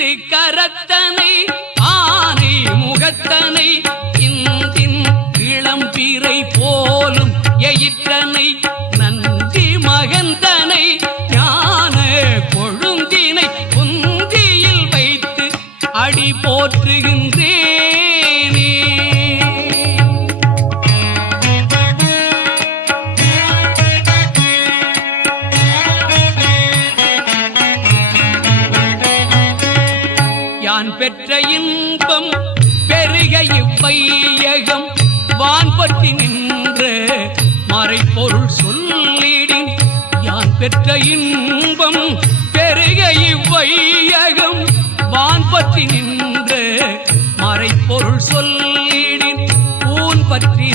ஐந்து கரத்தனை ஆனை முகத்தனை இந்தின் இளம்பிறை போலும் எயிற்றனை நந்தி மகந்தனை ஞான கொழுந்தினை குந்தியில் வைத்து அடி போற்றுகின்றேனே. யான் பெற்ற இன்பம் பெருக இவ்வையகம் வான்பற்றி நின்ற மறைப்பொருள் சொல்லிடின். யான் பெற்ற இன்பம் பெருக இவ்வையகம் வான்பற்றி நின்ற மறைப்பொருள் சொல்லிடின். ஊன் பற்றி